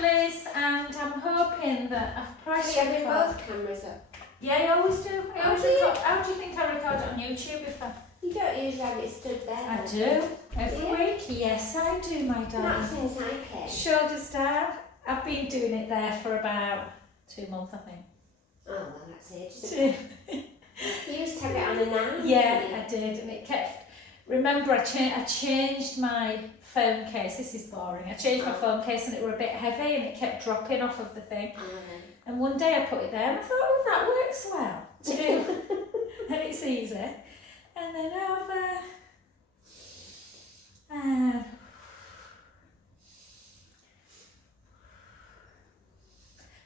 Liz, and I'm hoping that I've pressed Are you having record. both cameras up? Yeah, I always do. I always do you? record. How do you think I record it on YouTube if I... You don't usually have it stood there. I do. Every Yeah. week. Yes, I do, my Not darling. since I came. Shoulders down. I've been doing it there for about 2 months, I think. Oh, well, that's ages. You used to have it on an arm. Yeah, didn't you? I did, and it kept... Remember, I changed my phone case. This is boring. I changed my phone case and it were a bit heavy and it kept dropping off of the thing. And one day I put it there and I thought, oh, that works well to do. And it's easy. And then over. And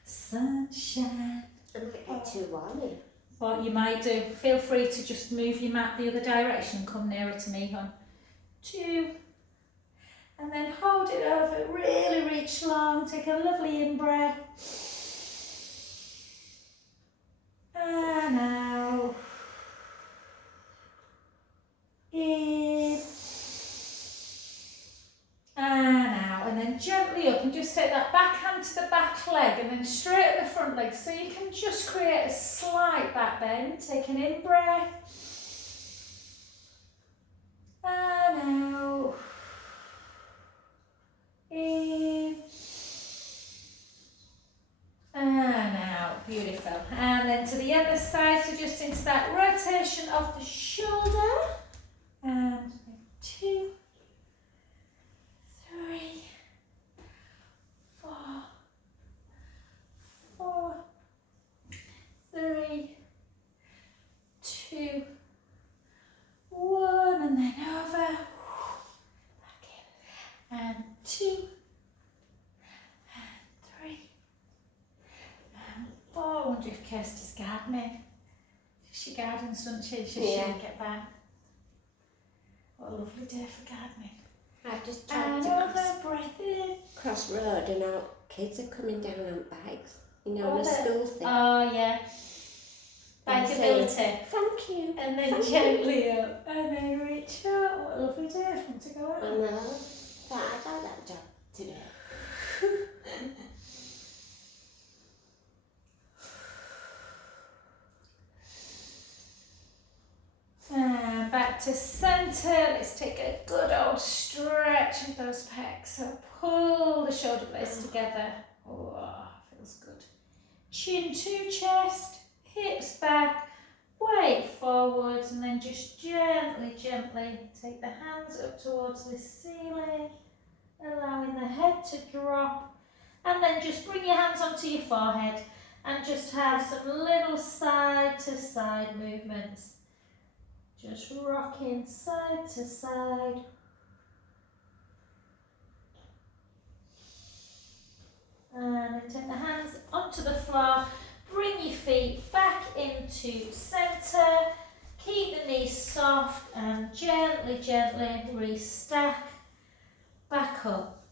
sunshine. I might get too warm here. What you might do, feel free to just move your mat the other direction and come nearer to me, hon. 2. And then hold it over, really reach long, take a lovely in-breath. And out. In. And out. And then gently up and just take that back hand to the back leg and then straight at the front leg. So you can just create a slight back bend. Take an in-breath. And out. In. And out. Beautiful. And then to the other side, so just into that rotation of the shoulder. And 2, 3, 4, 4, 3, 2, 1, and then over. Back in. And 2, and 3, and 4. I wonder if Kirsty's gardening. She gardens, doesn't she? She should get back. What a lovely day for gardening. I've just tried And to over, breath in. cross road and now kids are coming down on bikes. You know, on a school thing. Oh, yeah. And Bikeability. Thank you. And then Thank gently up. And then reach up. What a lovely day for them to go out. I know. But I got that job today. And back to centre. Let's take a good old stretch of those pecs. So pull the shoulder blades together. Oh, feels good. Chin to chest, hips back, weight forwards, and then just gently, gently take the hands up towards the ceiling, allowing the head to drop. And then just bring your hands onto your forehead and just have some little side to side movements. Just rocking side to side. And then take the hands onto the floor. Bring your feet back into centre. Keep the knees soft and gently, gently restack. Back up.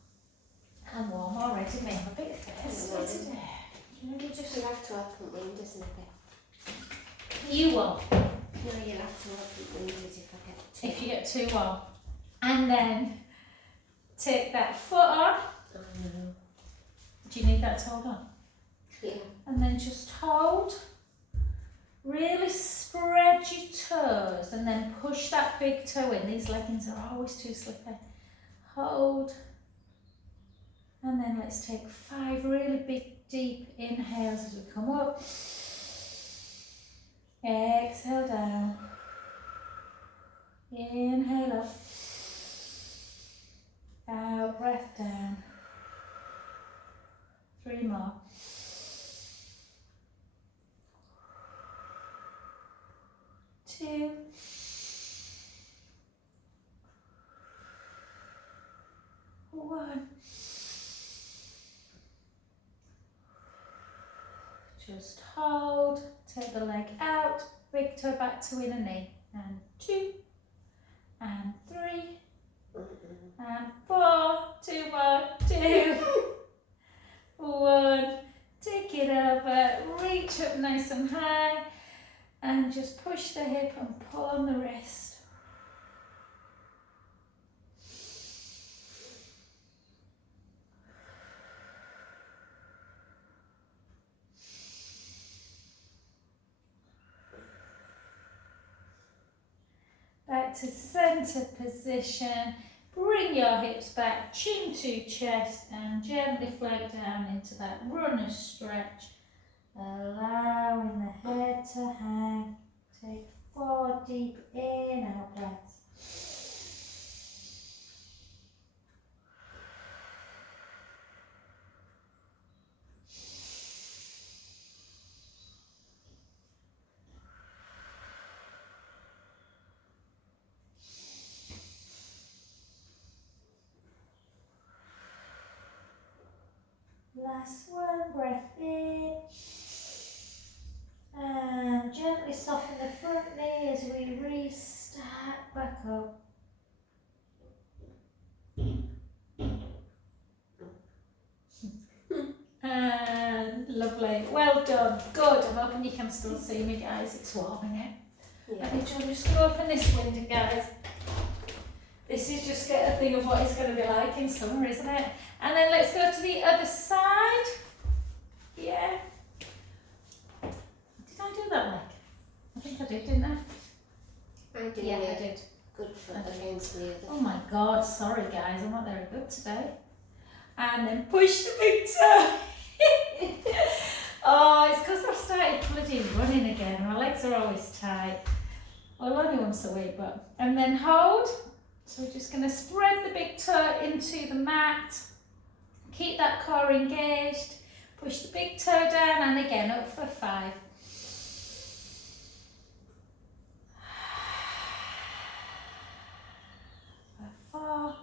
And warm already, me. I'm a bit thirsty today. You know, you just have to open windows and a bit. You will. No, you'll have to open windows if I get too. If you get too warm. And then take that foot on. Oh no. Do you need that to hold on? Yeah. And then just hold. Really spread your toes and then push that big toe in. These leggings are always too slippery. Hold. And then let's take 5 really big, deep inhales as we come up. Exhale down. Inhale up. Out, breath down. 3 more. Two. One. Just hold, take the leg out, big toe back to inner knee, and 2, and 3, and 4, 2 more, 2, 1, take it over, reach up nice and high, and just push the hip and pull on the wrist. back to center position. Bring your hips back, chin to chest, and gently float down into that runner stretch, allowing the head to hang. Take 4 deep in-out breaths. Last one, breath in. And gently soften the front knee as we restack back up. And lovely. Well done. Good. I'm hoping you can still see me, guys. It's warm, isn't it? Yeah. I'm just going to open this window, guys. This is just a thing of what it's going to be like in summer, isn't it? And then let's go to the other side. Yeah. Did I do that leg? I think I did, didn't I? I did. Yeah, I did. Good foot against the other. Oh my God, sorry guys, I'm not very good today. And then push the big toe. Oh, it's because I've started bloody running again. My legs are always tight. Well, only once a week, but. And then hold. So we're just going to spread the big toe into the mat. Keep that core engaged. Push the big toe down and again up for 5. For 4.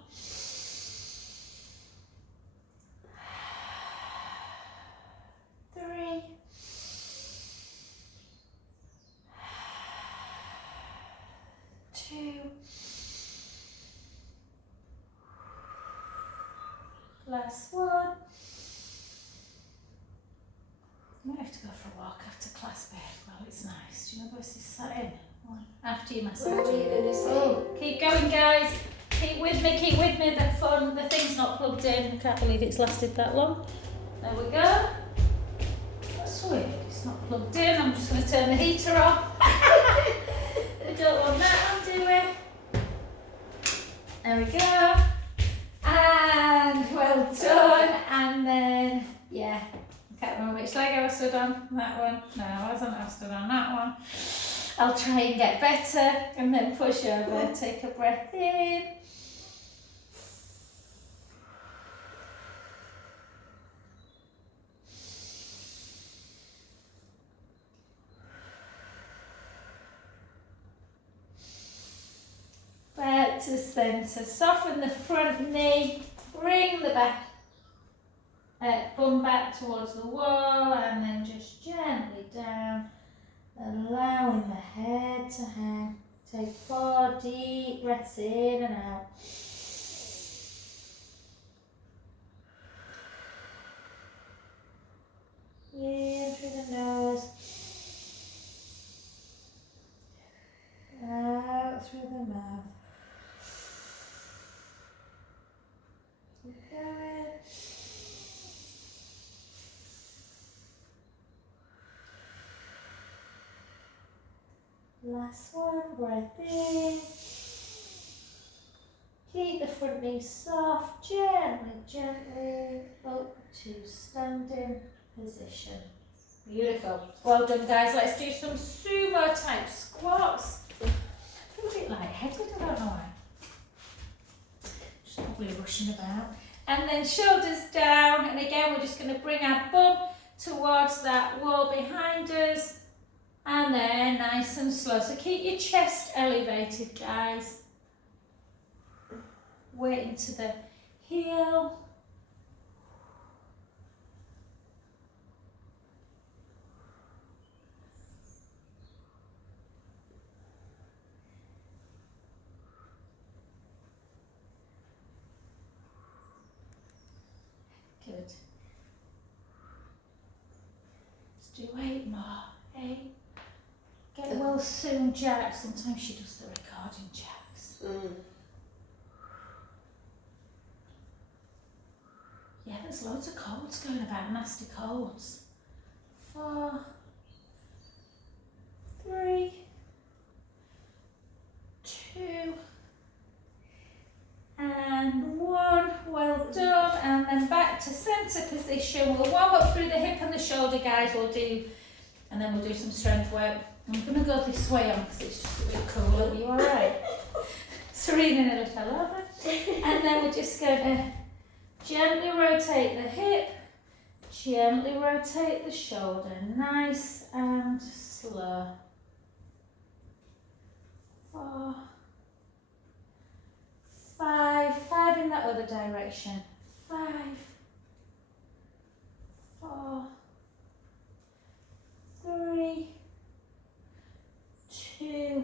3. 2. Last one. I might have to go for a walk after class, babe. Well, it's nice. Do you know this is sat in? After you massage. What were you going to say? Oh, keep going, guys. Keep with me, keep with me. The phone, the thing's not plugged in. I can't believe it's lasted that long. There we go. That's weird. It's not plugged in. I'm just going to turn the heater off. I don't want that on, do we? There we go. And well done. And then, yeah. I can't remember which leg I was stood on. That one. No, I wasn't. I was stood on that one. I'll try and get better. And then push over. Take a breath in. Back to centre. Soften the front knee. Bring the back. Bum back towards the wall and then just gently down, allowing the head to hang. Take 4 deep breaths in and out. In through the nose, out through the mouth. Keep going. Last one, breath in. Keep the front knee soft, gently up to standing position. Beautiful. Well done, guys. Let's do some sumo type squats. I feel a bit lightheaded, I don't know why. Just probably rushing about. And then shoulders down. And again, we're just going to bring our bum towards that wall behind us. And then nice and slow. So keep your chest elevated, guys. Weight into the heel. Good. Let's do 8 more. 8. Get well soon, Jack. Sometimes she does the recording, Jacks. Yeah, there's loads of colds going about, nasty colds. 4, 3, 2, centre position. We'll warm up through the hip and the shoulder, guys. And then we'll do some strength work. I'm going to go this way on because it's just a bit cooler. Are you alright? Serene and a little over. And then we're just going to gently rotate the hip, gently rotate the shoulder, nice and slow. 4, 5 in that other direction. 5, 4, 3, 2,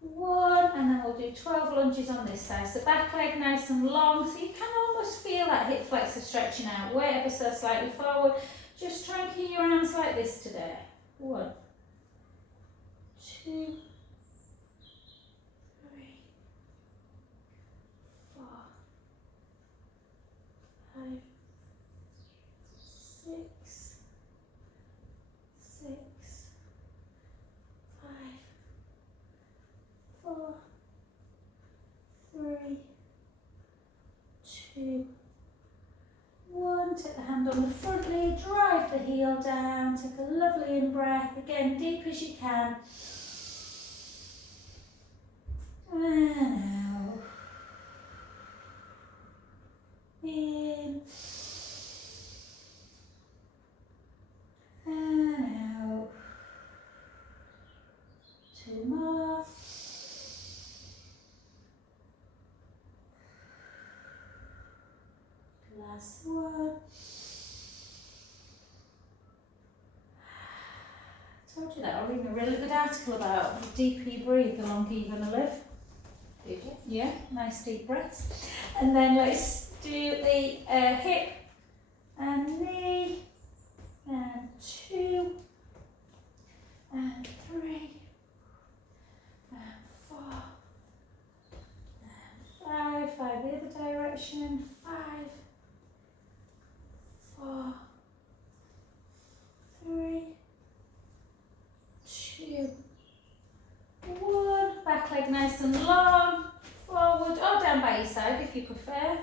1, and then we'll do 12 lunges on this side. So back leg nice and long, so you can almost feel that hip flexor stretching out, way ever so slightly forward. Just try and keep your arms like this today. 1, 2, 3, 4, 5, 6, 5, 4, 3, 2, 1. Take the hand on the front knee, drive the heel down, take a lovely in breath, again deep as you can. And out. In. And out. 2 more. Last one. I told you that I'm reading a really good article about the deeper you breathe, the longer you're going to live. Did you? Yeah, nice deep breaths. And then let's do the hip and knee, and 2, and 3, and 4, and 5 the other direction, 5, 4, 3, 2, 1. Back leg nice and long, forward or down by your side if you prefer.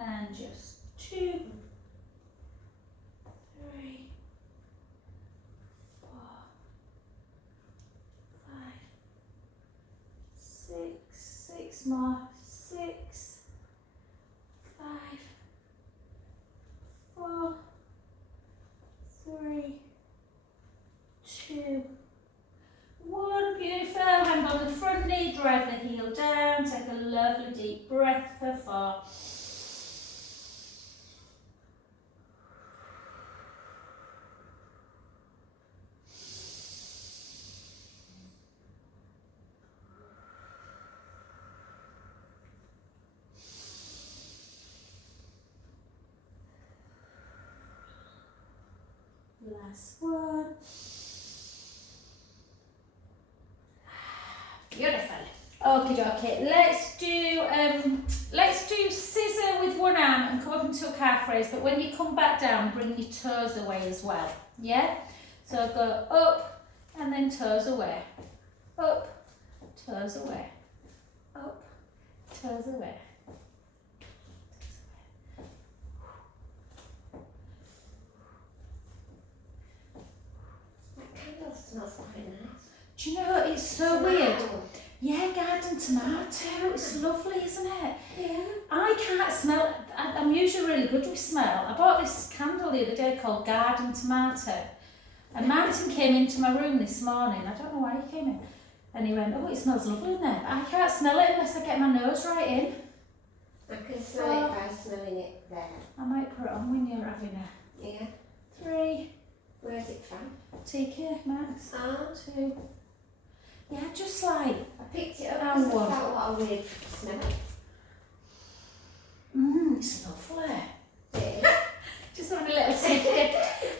And just 2, 3, 4, 5, 6 more, 6, 5, 4, 3, 2, 1. Beautiful. Hand on the front knee, drive the heel down, take a lovely deep breath for 4. Last one. Beautiful. Okay, dokie. Let's do scissor with one arm and come up into a calf raise. But when you come back down, bring your toes away as well. Yeah. So go up and then toes away. Up, toes away. Up, toes away. Smells quite nice. Do you know, it's so weird. Yeah, garden tomato. It's lovely, isn't it? Yeah. I can't smell. I'm usually really good with smell. I bought this candle the other day called garden tomato. And Martin came into my room this morning. I don't know why he came in. And he went, oh, it smells lovely in there. But I can't smell it unless I get my nose right in. I can smell it by smelling it there. I might put it on when you're having a... Yeah. 3. Where's it from? Take care, Max. 2. Yeah, just like... I picked it up And because I 1. felt what a weird smell. It's lovely. Yeah. Just having a little sip.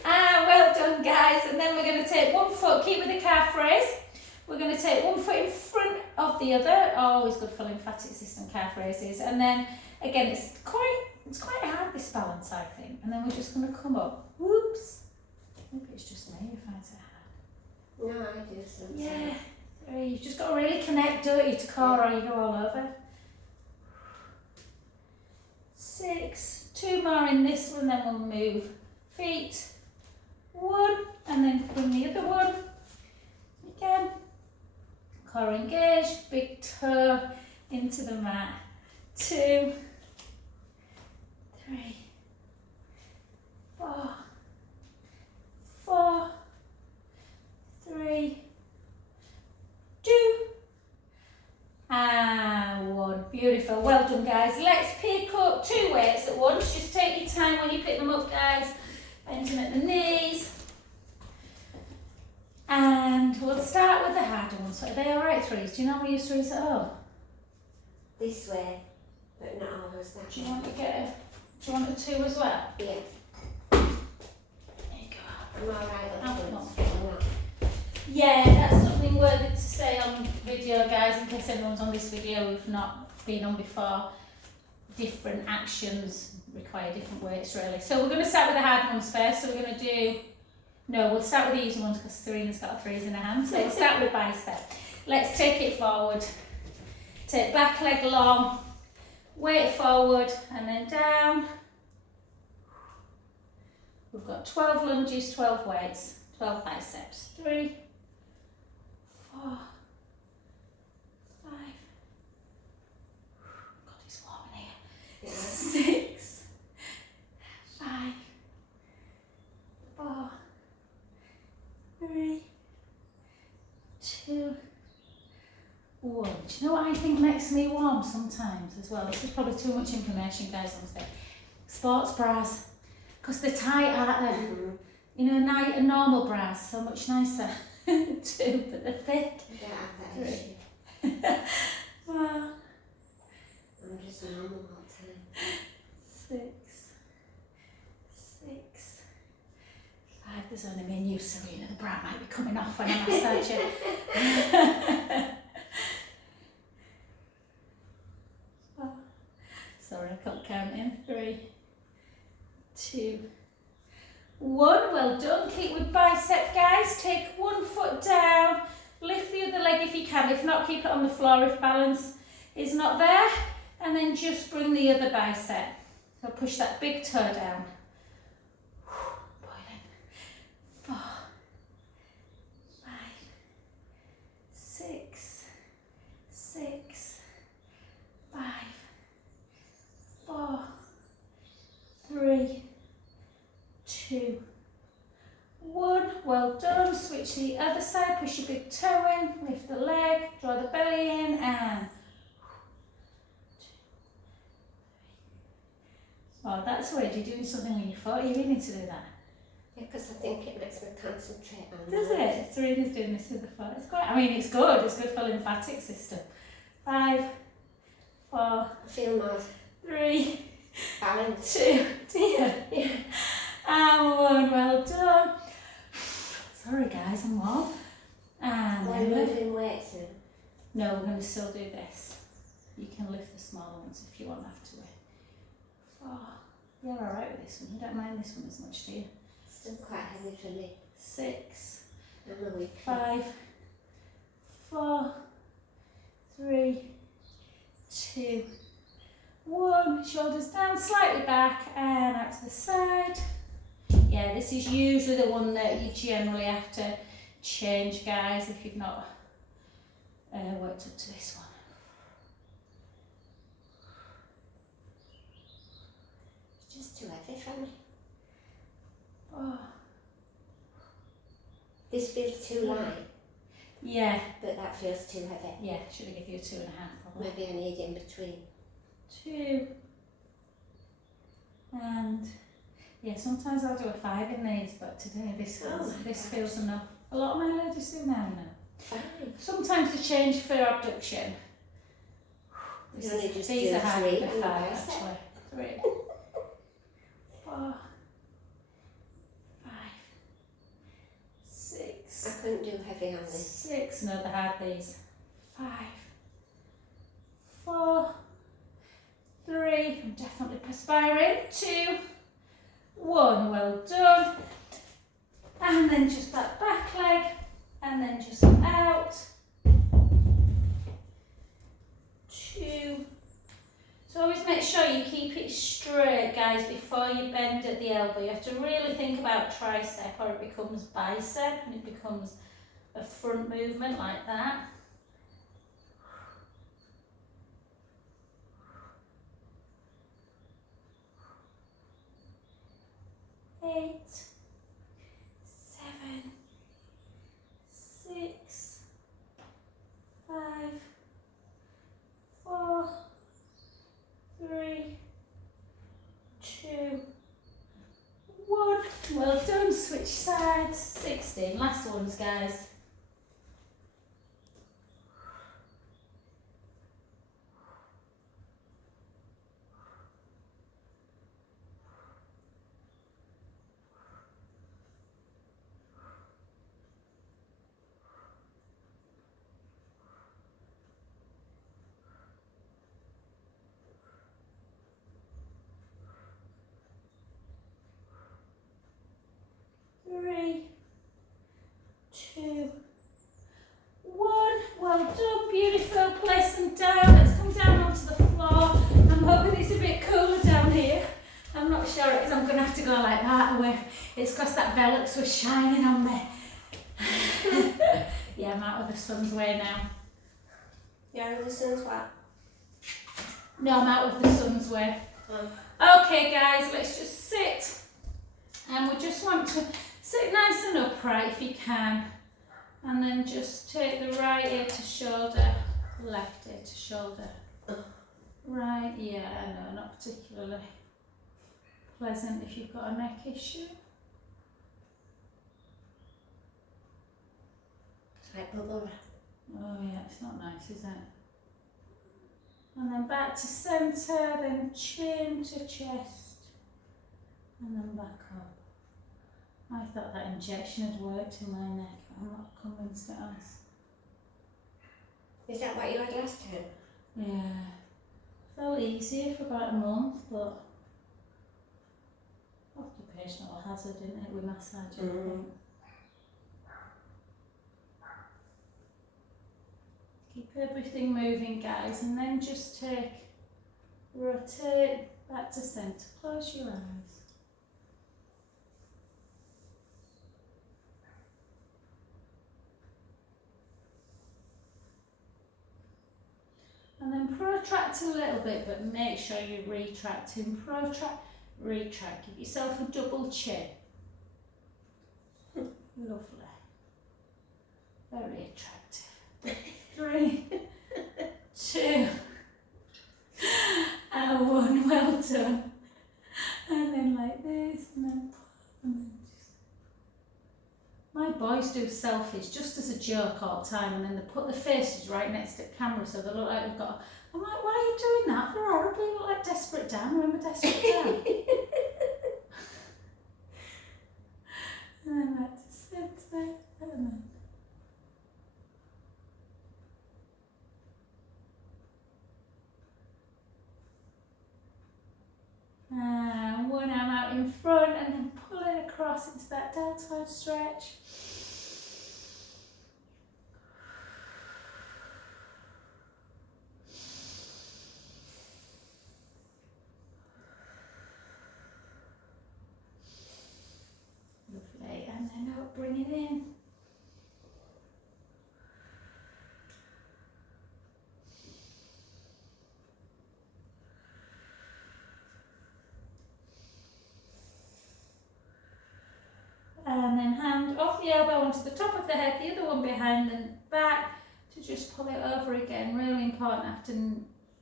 Well done, guys. And then we're going to take one foot, keep with the calf raise. We're going to take one foot in front of the other. Always good for lymphatic system calf raises. And then again, it's quite hard, this balance, I think. And then we're just going to come up. Whoops. Maybe it's just me who finds it hard. No, I do sometimes. Yeah. 3. You've just got to really connect, don't you, to core, or you go all over. 6, 2, 2 more in this one, then we'll move feet. 1, and then bring the other one. Again. Core engaged, big toe into the mat. 2, 3, 4, 4, 3, 2, and 1. Beautiful. Well done, guys. Let's pick up 2 weights at once. Just take your time when you pick them up, guys. Bend them at the knees. And we'll start with the harder ones. So are they alright, threes? Do you normally use threes at all? This way, but not always that Do way. you want to get a, do you want a 2 as well? Yeah, There you go. I'm alright I'll with come it. I'm not. Yeah, that's something worthy to say on video, guys, in case anyone's on this video who've not been on before. Different actions require different weights, really. So we're going to start with the hard ones first. So we're going to do, no, we'll start with the easy ones because Serena's got 3s in her hand. So we'll start with bicep. Let's take it forward. Take back leg long, weight forward and then down. We've got 12 lunges, 12 weights, 12 biceps. 3, 4, 5. God, it's warm in here. Yeah. 6, 5, 4, 3, 2, 1. Do you know what I think makes me warm sometimes as well? This is probably too much information, guys, on this. Sports bras, because they're tight, aren't they? Mm-hmm. You know, a normal bra's so much nicer too, but they're thick. I don't have that issue. Well, I'm just normal all the time. 6, 6, 5. There's only me and you, Serena. The bra might be coming off when I massage you. Sorry, I can't count in. 3, 2, 1. Well done. Keep with bicep, guys. Take one foot down. Lift the other leg if you can. If not, keep it on the floor if balance is not there. And then just bring the other bicep. So push that big toe down. Boiling. 4, 5, 6, 6, 5, 4, 3, 2, 1. Well done. Switch to the other side. Push your big toe in. Lift the leg. Draw the belly in and. Oh, that's weird. You're doing something with your foot. You really need to do that. Yeah, because I think it makes me concentrate on Does that. it? Serena's doing this with the foot. It's great. I mean, it's good. It's good for lymphatic system. 5, 4, I feel more 3, balanced. 2. Dear. Yeah. And 1. Well done. Sorry, guys. I'm warm. And We're then lift. moving weights then. No, we're going to still do this. You can lift the smaller ones if you want after it. 4. You're alright with this one. You don't mind this one as much, do you? Still quite heavy for me. 6, I'm a weak. 5, 4, 3, 2, 1. Shoulders down, slightly back and out to the side. Yeah, this is usually the one that you generally have to change, guys, if you've not worked up to this one. It's just too heavy for me. Oh. This feels too light, Yeah, but that feels too heavy. yeah, should have given you 2.5 probably. Maybe I need in between. 2. And yeah, sometimes I'll do a 5 in these, but today this feels enough. A lot of my ladies do now, you know. Fine. Sometimes they change for abduction. You only just These do are harder 3 than and 5 bicep. actually. 3, 4, 5, 6. I couldn't do heavy on this. 6. No, they had these. 5, 4, 3. I'm definitely perspiring. 2, 1. Well done. And then just that back leg. And then just out. 2. So always make sure you keep it straight, guys. guys, before you bend at the elbow, you have to really think about tricep or it becomes bicep and it becomes a front movement like that. Eight, 7, 6, 5, 4, 3, 2, 1. Well done. Switch sides. 16. Last ones, guys. Three, 2, 1. Well done. Beautiful. Place them down. Let's come down onto the floor. I'm hoping it's a bit cooler down here. I'm not sure because I'm going to have to go like that away. It's because that Velux was shining on me. Yeah, I'm out of the sun's way now. You're out of the sun's what? No, I'm out of the sun's way. Oh. Okay guys, let's just sit. And we just want to sit nice and upright if you can. And then just take the right ear to shoulder, left ear to shoulder. Right, yeah, no, not particularly pleasant if you've got a neck issue. Like bubble wrap. Oh yeah, it's not nice, is it? And then back to centre, then chin to chest, and then back up. I thought that injection had worked in my neck, but I'm not convinced it has. Is that what you had last time? Yeah. Felt easier for about a month, but occupational hazard, isn't it, with massage, I think. Keep everything moving, guys, and then just rotate back to centre. Close your eyes. And then protract a little bit, but make sure you're retracting. Protract, retract. Give yourself a double chin. Lovely. Very attractive. 3, 2, and 1. Well done. And then like this, and then just. My boys do selfies just as a joke all the time, and then they put their faces right next to the camera so they look like we've got. I'm like, why are you doing that? They're horrible. You look like Desperate Dan. Remember Desperate Dan? And then back to centre, and then. And one arm out in front, and then pull it across into that deltoid stretch. Lovely, and then out, bring it in. And then hand off the elbow onto the top of the head, the other one behind and back to just pull it over again. Really important after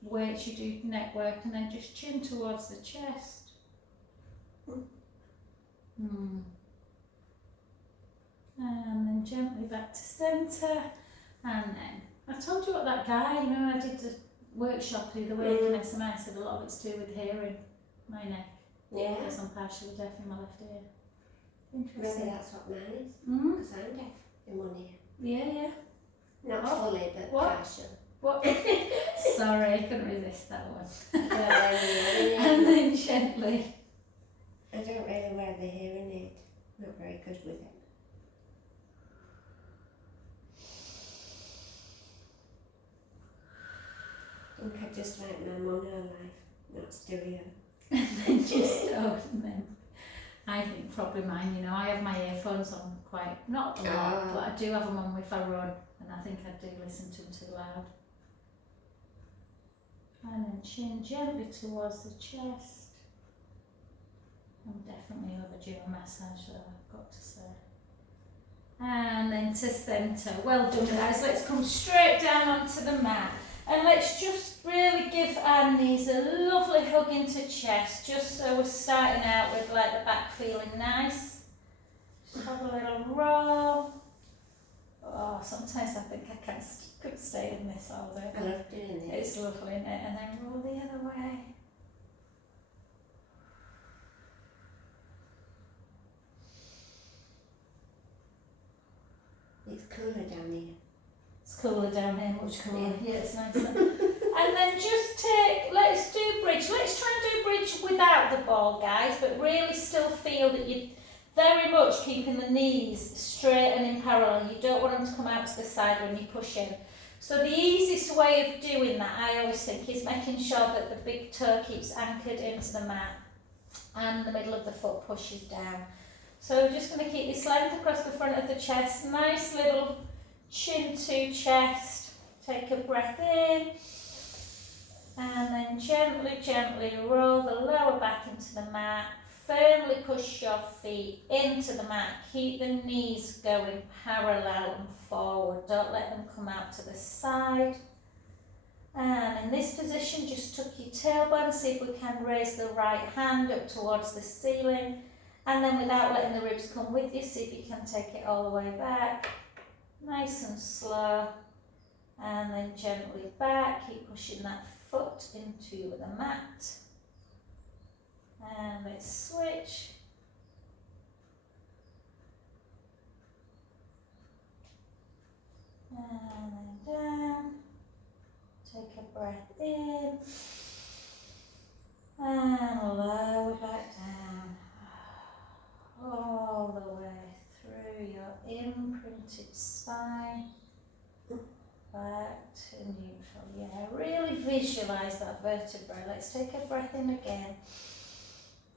weights you do neck work, and then just chin towards the chest. And then gently back to centre. And then, I told you what that guy, you know, I did the workshop the other week in SMA, said a lot of it's to do with hearing, my neck. Yeah. Because I'm partially deaf in my left ear. Maybe Interesting. that's what mine is. Because I'm deaf in one ear. Yeah, yeah. Not fully, but What? partial. What? Sorry, I couldn't resist that one. But, And then gently. I don't really wear the hearing aid. Not very good with it. I think I just like my mono life, not stereo. And then just, and then I think probably mine, you know, I have my earphones on quite, not a lot, but I do have them on if I run, and I think I do listen to them too loud. And then chin gently towards the chest. I'm definitely overdue a massage though, I've got to say. And then to centre. Well done guys, let's come straight down onto the mat. And let's just really give our knees a lovely hug into chest, just so we're starting out with like the back feeling nice. Just have a little roll. Oh, sometimes I think I could stay in this all day. I love doing it. It's lovely, isn't it? And then roll the other way. It's cooler down here. It's cooler down here, much cooler. Yeah. Yeah, it's nicer. And then just let's do bridge. Let's try and do bridge without the ball, guys, but really still feel that you're very much keeping the knees straight and in parallel. You don't want them to come out to the side when you push in. So the easiest way of doing that, I always think, is making sure that the big toe keeps anchored into the mat and the middle of the foot pushes down. So we're just going to keep this length across the front of the chest, nice little chin to chest. Take a breath in and then gently, gently roll the lower back into the mat. Firmly push your feet into the mat. Keep the knees going parallel and forward. Don't let them come out to the side. And in this position, just tuck your tailbone. See if we can raise the right hand up towards the ceiling. And then without letting the ribs come with you, see if you can take it all the way back. Nice and slow. And then gently back. Keep pushing that foot into the mat. And let's switch. And then down. Take a breath in. And lower back down. All the way through your imprinted spine. Back to neutral. Yeah, really visualise that vertebrae. Let's take a breath in again.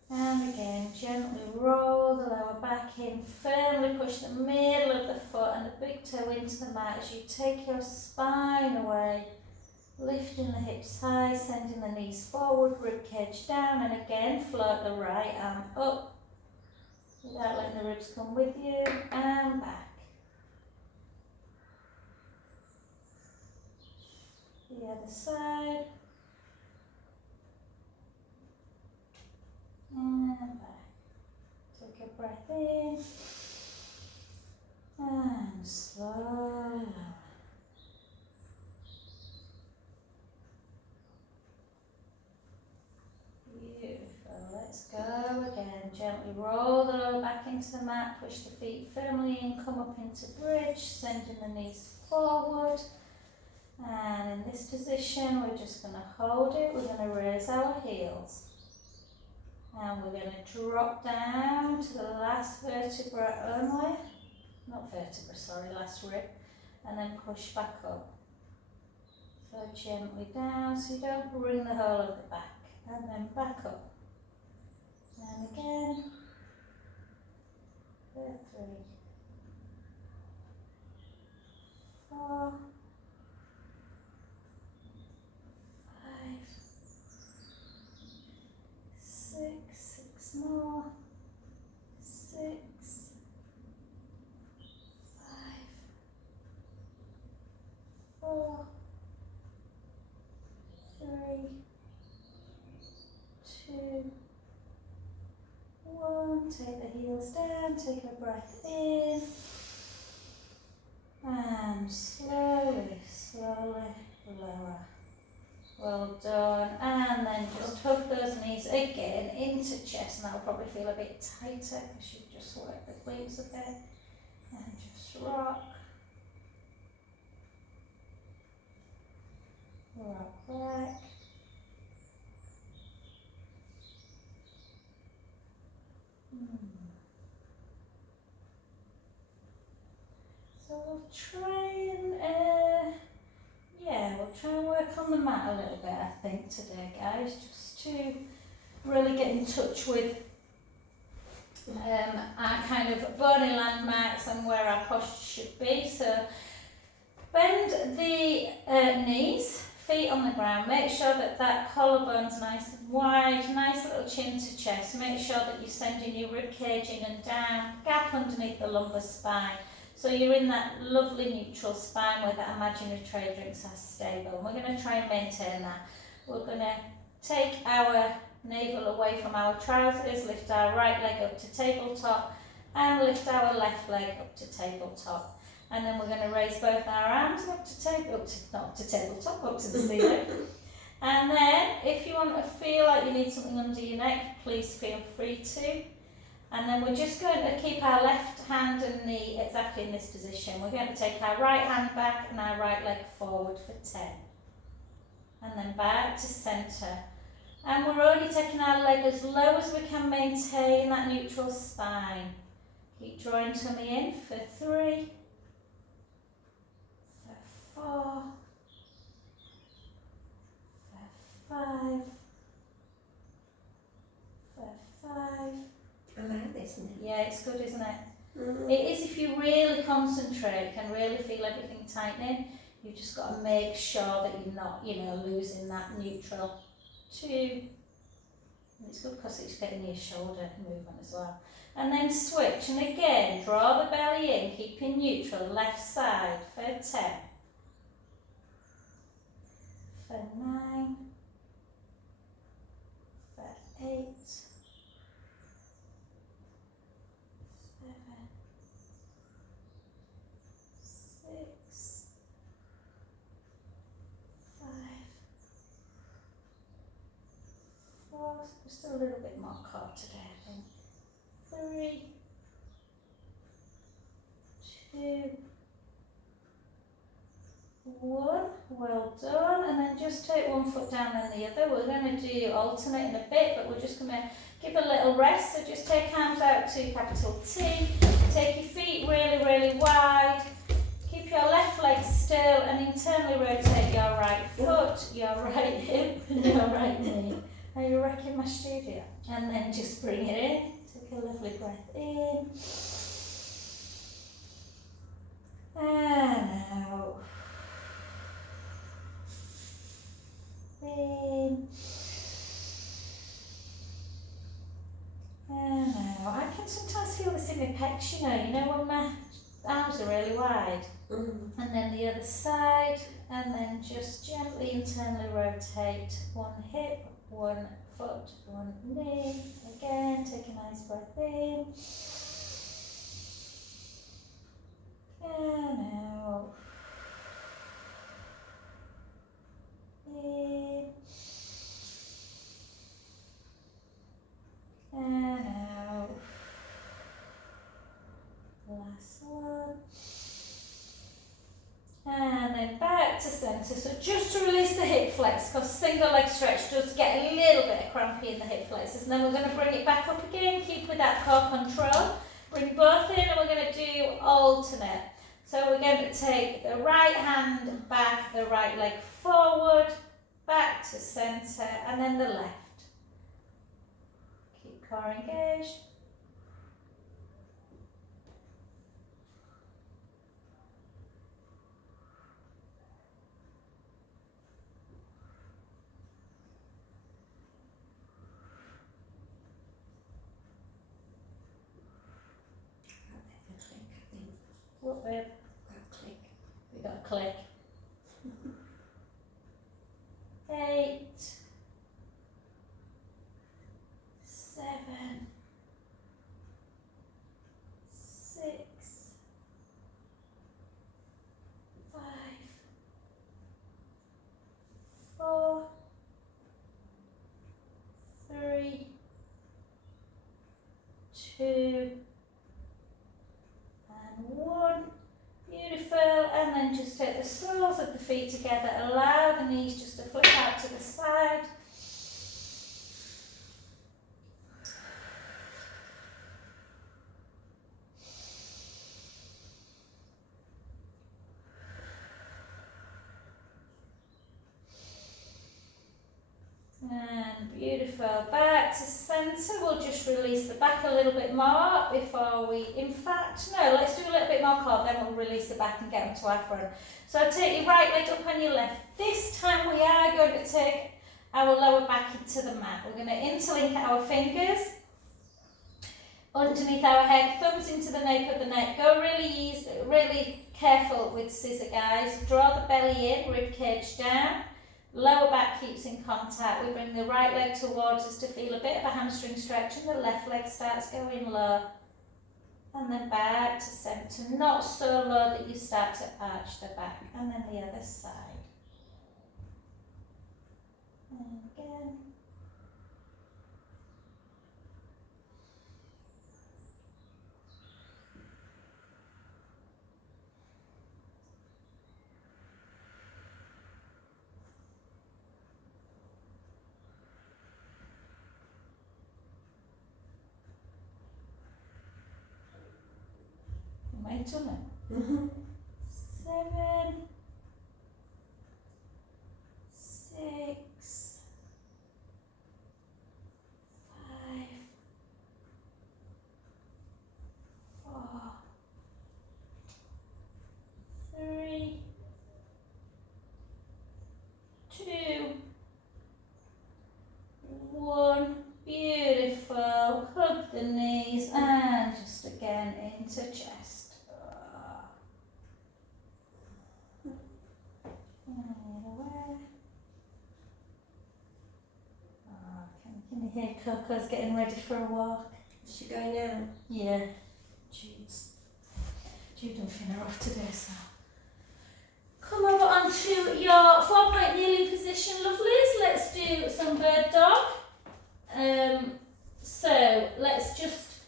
And again, gently roll the lower back in, firmly push the middle of the foot and the big toe into the mat as you take your spine away, lifting the hips high, sending the knees forward, rib cage down, and again float the right arm up without letting the ribs come with you, and back. The other side. And back. Take a breath in and slowly lower. Beautiful. Let's go again. Gently roll the lower back into the mat, push the feet firmly in, come up into bridge, sending the knees forward. And in this position, we're just going to hold it. We're going to raise our heels. And we're going to drop down to the last vertebra only, not vertebra, sorry, last rib, and then push back up. So gently down so you don't bring the whole of the back, and then back up. And again, for 3, 4, 5, 6 more, 6, 5, 4, 3, 2, 1. Take the heels down, take a breath in, and slowly, slowly lower. Well done, and then just hug those knees again into chest. Now probably feel a bit tighter because you've just worked the glutes a bit. And just rock. Rock back. So we'll try and we'll try and work on the mat a little bit, I think, today, guys, just to really get in touch with our kind of bony landmarks and where our posture should be. So bend the knees, feet on the ground. Make sure that that collarbone's nice and wide, nice little chin to chest. Make sure that you're sending your rib cage in and down, gap underneath the lumbar spine. So you're in that lovely neutral spine where that imaginary tray drinks are stable. And we're going to try and maintain that. We're going to take our navel away from our trousers, lift our right leg up to tabletop, and lift our left leg up to tabletop. And then we're going to raise both our arms up to tabletop, up to the ceiling. And then, if you want to feel like you need something under your neck, please feel free to. And then we're just going to keep our left hand and knee exactly in this position. We're going to take our right hand back and our right leg forward for 10. And then back to centre. And we're only taking our leg as low as we can maintain that neutral spine. Keep drawing tummy in for 3, for 4, for 5, for 5. I like this, isn't it? Yeah, it's good, isn't it? Mm. It is if you really concentrate and really feel everything tightening. You've just got to make sure that you're not, losing that neutral. 2. And it's good because it's getting your shoulder movement as well. And then switch, and again, draw the belly in, keeping neutral, left side for 10. For 9. For 8. 7. 6. 5. 4. Just a little bit more core today, I think. 3. 2. 1. Well done. And then just take one foot down and the other. We're going to do alternate in a bit, but we're just going to give a little rest. So just take arms out to capital T. Take your feet really, really wide. Keep your left leg still and internally rotate your right foot, your right hip, and your right knee. Are you wrecking my studio? And then just bring it in. Take a lovely breath in. And out. In. And out. I can sometimes feel this in my pecs, when my arms are really wide. Mm. And then the other side. And then just gently internally rotate one hip, one foot, one knee. Again, take a nice breath in. And out. In. And out. Last one. And then back to centre. So just to release the hip flex, because single leg stretch does get a little bit crampy in the hip flexors. And then we're going to bring it back up again. Keep with that core control. Bring both in and we're going to do alternate. So we're going to take the right hand back, the right leg forward, back to centre, and then the left. Keep core engaged. What babe? That click. We got a click. 8. 7. 6. 5. 4. 3. 2. And 1. Beautiful. And then just take the soles of the feet together. Allow the knees just to flip out to the side. And And beautiful. Back to centre. We'll just release the back a little bit more before we, in fact, no, let's do a little bit more core, then we'll release the back and get onto our front. So take your right leg up on your left. This time we are going to take our lower back into the mat. We're going to interlink our fingers underneath our head, thumbs into the nape of the neck. Go really easy, really careful with scissor, guys. Draw the belly in, rib cage down. Lower back keeps in contact. We bring the right leg towards us to feel a bit of a hamstring stretch, and the left leg starts going low. And then back to centre, not so low that you start to arch the back. And then the other side. And again. Mm-hmm. 7, 6, 5, 4, 3, 2, 1. Beautiful. Hug the knees and just again into chest. Can you hear Coco's getting ready for a walk? Is she going now? Yeah. Jude and Finn are off today, so. Come over onto your 4-point kneeling position, lovelies. Let's do some bird dog. So let's just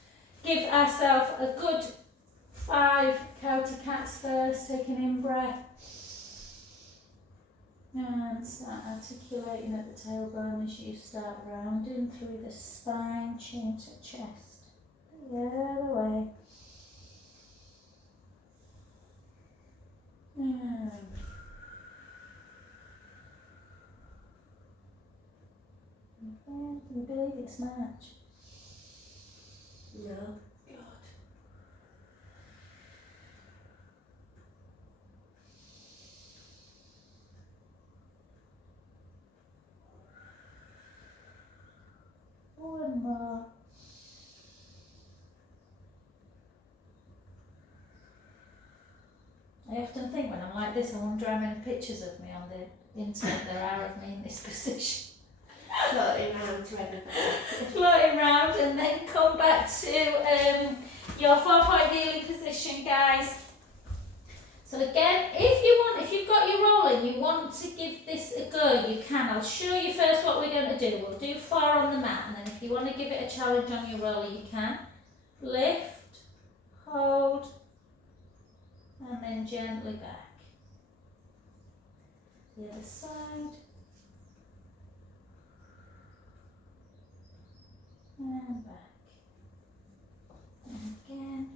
give ourselves a good 5 county cats first, taking in breath. And start articulating at the tailbone as you start rounding through the spine, chin to chest. The other way. And again, can you believe it's March? No. God. One more. I often think when I'm like this, I wonder how many pictures of me on the internet there are of me in this position. Floating around to everybody. Floating round, and then come back to your 4-point kneeling position, guys. So again, if you've got your rolling, you want to give this a go, you can. I'll show you first what we're going to do. We'll do 4 on the mat, and then if you want to give it a challenge on your roller, you can. Lift, hold, and then gently back. The other side. And back. And again.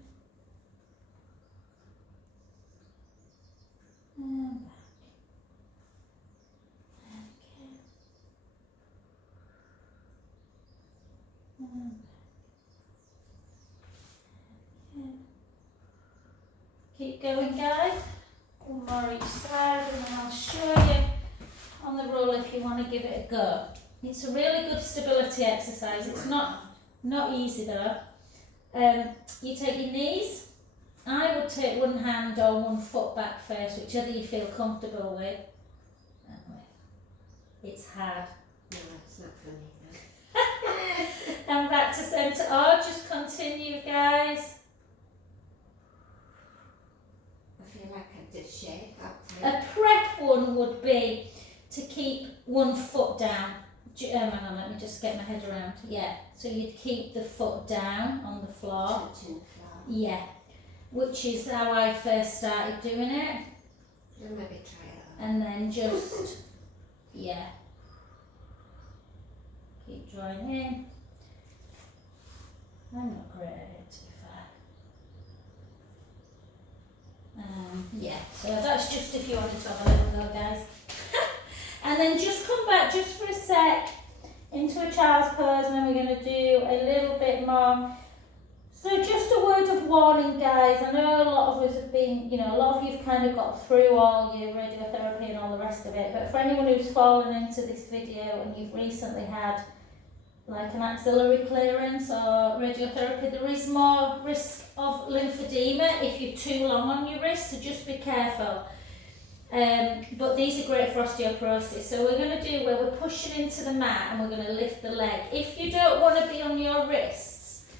And back. And again. And back. And again. Keep going, guys. One more each side, and then I'll show you on the roll if you want to give it a go. It's a really good stability exercise. It's not easy though. You take your knees. I would take one hand or one foot back first, whichever you feel comfortable with. It's hard. No, it's not for me. And back to centre. Or just continue, guys. I feel like I did shake that A time. prep one would be to keep one foot down. Hang on, let me just get my head around. Yeah, so you'd keep the foot down on the floor. Touching the floor. Yeah, which is how I first started doing it. I'll maybe try it. And then just, yeah, keep drawing in. I'm not great at it, to be fair. Yeah, so that's just if you wanted to have a little go, guys. And then just come back just for a sec into a child's pose, and then we're going to do a little bit more. So just a word of warning, guys. I know a lot of us have been, you know, a lot of you've kind of got through all your radiotherapy and all the rest of it, but for anyone who's fallen into this video and you've recently had like an axillary clearance or radiotherapy, there is more risk of lymphedema if you're too long on your wrist, so just be careful. But these are great for osteoporosis. So we're going to do where we're pushing into the mat and we're going to lift the leg. If you don't want to be on your wrists,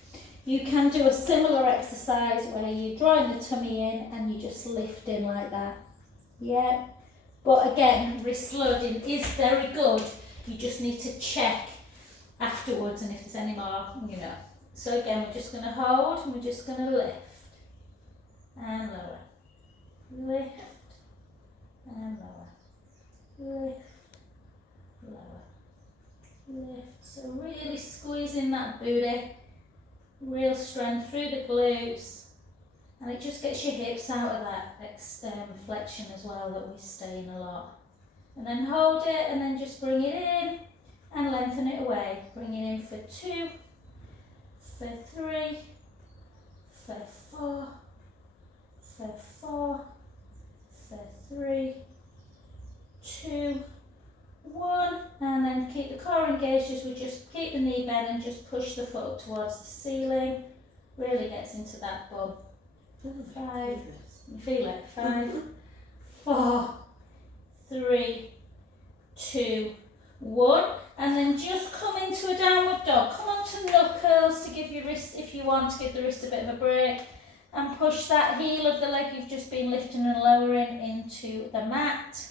you can do a similar exercise where you're drawing the tummy in and you just lift in like that. Yeah. But again, wrist loading is very good. You just need to check afterwards and if there's any more, you know. So again, we're just going to hold and we're just going to lift and lower. Lift and lower. Lift, lower. Lift. So really squeezing that booty. Real strength through the glutes. And it just gets your hips out of that flexion as well that we stay in a lot. And then hold it and then just bring it in and lengthen it away. Bring it in for 2, for 3, for 4, for 4, for 3, 2, 1, and then keep the core engaged as we just keep the knee bent and just push the foot towards the ceiling. Really gets into that bum. 5, you feel it? 5, 4, 3, 2, 1, and then just come into a downward dog. Come on to knuckles to give your wrist, if you want, to give the wrist a bit of a break, and push that heel of the leg you've just been lifting and lowering into the mat.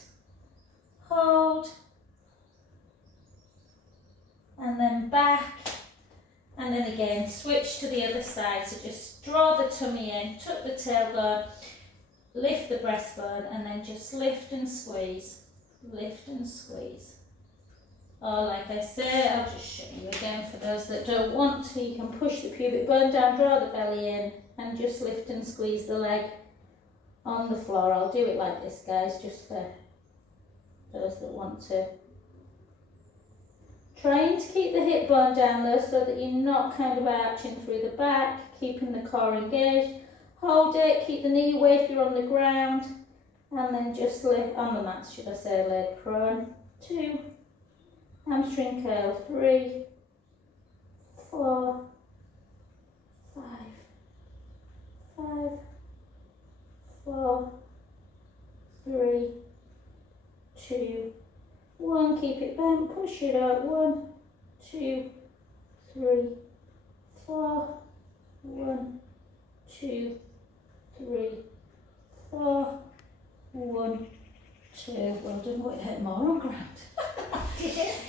Hold, and then back, and then again switch to the other side. So just draw the tummy in, tuck the tailbone, lift the breastbone, and then just lift and squeeze, lift and squeeze. Or like I say, I'll just show you again for those that don't want to. You can push the pubic bone down, draw the belly in, and just lift and squeeze the leg on the floor. I'll do it like this, guys, just for those that want to. Trying to keep the hip bone down though, so that you're not kind of arching through the back, keeping the core engaged. Hold it, keep the knee away if you're on the ground, and then just lift on the mat, should I say, leg prone. 2, hamstring curl, 3, 4, 5, 5, 4, 3, 2, 1, keep it bent, push it out, 1, 2, 3, 4, 1, 2, 3, 4, 1, 2. Well done, what, it hit more on ground.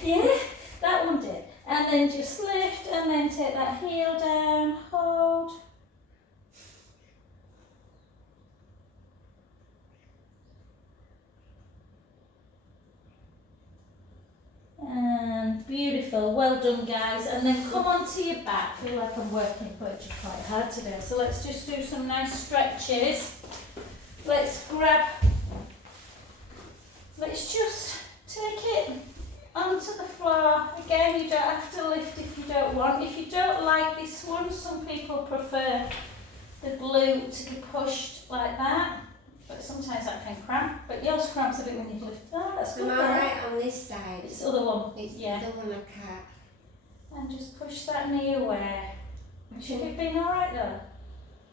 Yeah, that one did. And then just lift and then take that heel down, hold. And beautiful, well done, guys. And then come onto your back. I feel like I'm working quite hard today. So let's just do some nice stretches. Let's just take it onto the floor. Again, you don't have to lift if you don't want. If you don't like this one, some people prefer the glute to be pushed like that. But sometimes that can cramp. But yours cramps a bit when you lift that. That's good. Am I right on this side? It's the other one. It's yeah. the other one I can't. And just push that knee away. Has your hip been alright though?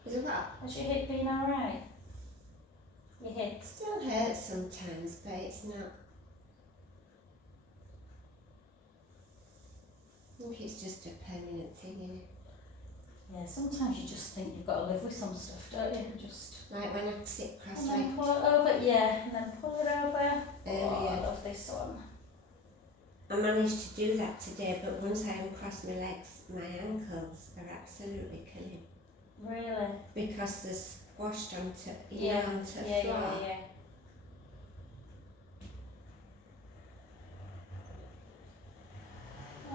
Is it what? Has your hip been alright? Your hip? It still hurts sometimes, but it's not. I think it's just a permanent thing, isn't it? Yeah, sometimes you just think you've got to live with some stuff, don't you? Just like when I sit and cross-legged. then pull it over, yeah, and then pull it over. Earlier. Oh, I love this one. I managed to do that today, but once I uncross my legs, my ankles are absolutely killing. Really? Because they're squashed onto, Yeah. onto the Yeah, floor. yeah.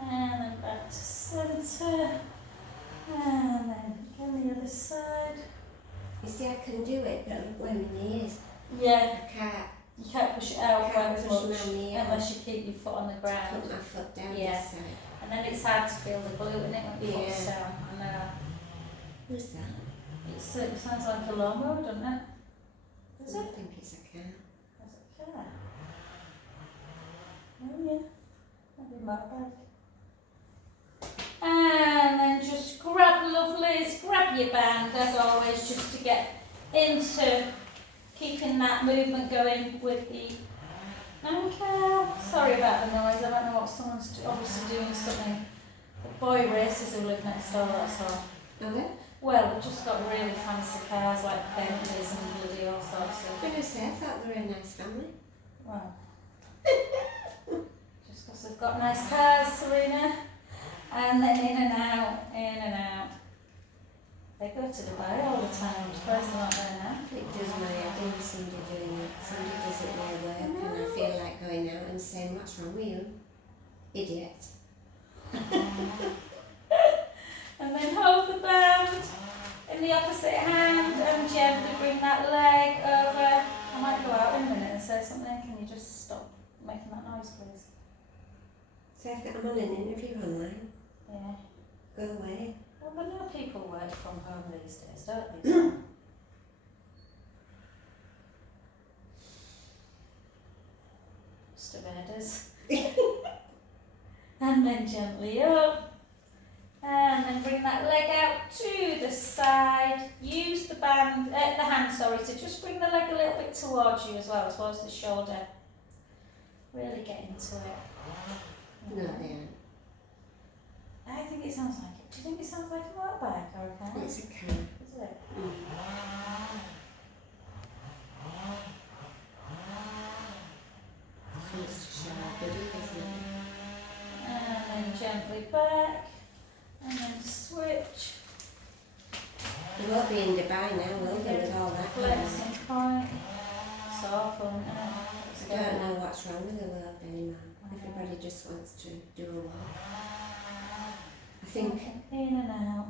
And then back to centre. And then on the other side. You see, I can do it, but look where my knee is. Yeah. I can't. You can't push it out Can't quite push as much my knee out. unless you keep your foot on the ground. Put my foot down Yeah. this side. And then it's hard to feel the glue in it when the foot's Yeah. down. I know. Who's that? It sounds like a lawnmower, doesn't it? Is I it? think it's a cat. Is it a car? Oh yeah. That'd be my bag. And then just grab lovelies, grab your band as always, just to get into keeping that movement going with the ankle. Sorry about the noise, I don't know what someone's obviously doing something. The boy racers who live next door, that's all. Are they? Well, we've just got really fancy cars like Bentleys and bloody all sorts of. I was going to say, I thought they were a nice family. Well, just because they've got nice cars, Serena. And then in and out, in and out. They go to Dubai all the time, I'm surprised they're not there now. It does my head in, somebody doing it. Somebody does it near work and I feel like going out and saying, what's wrong with you? Idiot. And then hold the band in the opposite hand and gently bring that leg over. I might go out in a minute and say something. Can you just stop making that noise, please? So I'm on an interview online. Yeah. Go away. Well, but no people work from home these days, don't they? So. Just evaders. And then gently up. And then bring that leg out to the side. Use the hand, to just bring the leg a little bit towards you as well, towards the shoulder. Really get into it. No, they aren't. I think it sounds like it. Do you think it sounds like a motorbike or a car? It's a car. Is it? So it's to show how good it is, isn't it? And then gently back. And then switch. We won't be in Dubai now, will we, with all that? Flexing point. It's awful, isn't it? I don't know what's wrong with the world anymore. Everybody just wants to do a walk. I think, in and out.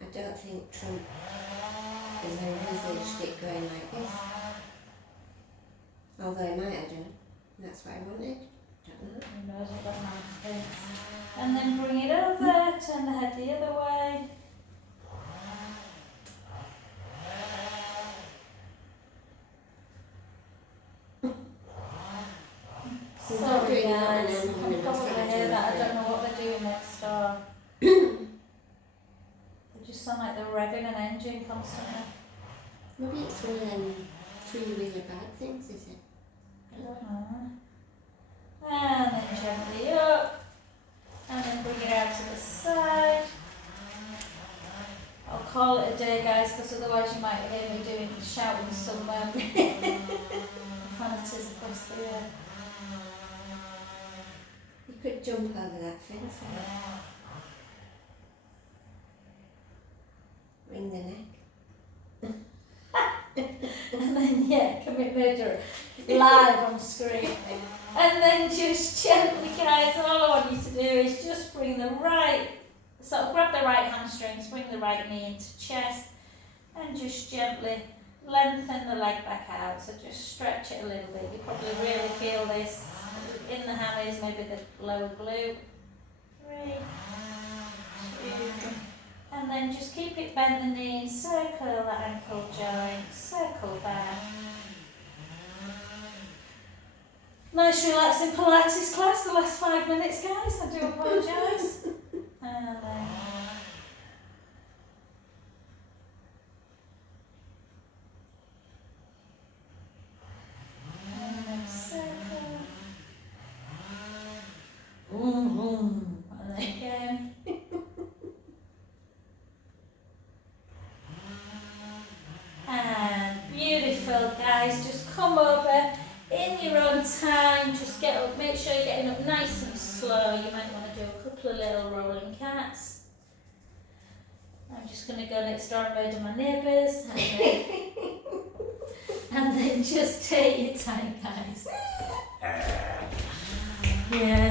I don't think Trump has envisaged it going like this. Although he might have done. That's what I wanted. Don't know. Who knows what that might be. And then bring it over, turn the head the other way. Sorry guys, I can probably hear that. I don't know what they're doing next door. They just sound like they're revving an engine constantly. Maybe it's one of them three-wheeler bad things, is it? I don't know. And then gently up. And then bring it out to the side. I'll call it a day, guys, because otherwise you might hear me shouting some profanities across the air. You could jump over that fence. Ring the neck. And then, commit murder live on screen. And then just gently, guys, all I want you to do is just bring the right, grab the right hamstrings, bring the right knee into chest, and just gently lengthen the leg back out. So just stretch it a little bit. You probably really feel this in the hammies, maybe the lower glute. 3, 2, and then just keep it bent the knee, circle the ankle joint, circle back. Nice relaxing Pilates class the last 5 minutes, guys. I do apologise. And then circle. And then again. And beautiful, guys. Just come over in your own time. Just get up. Make sure you're getting up nice and slow. You might want to do a couple of little rolling cats. I'm just going to go next door and murder my neighbours. And then just take your time, guys. Yeah.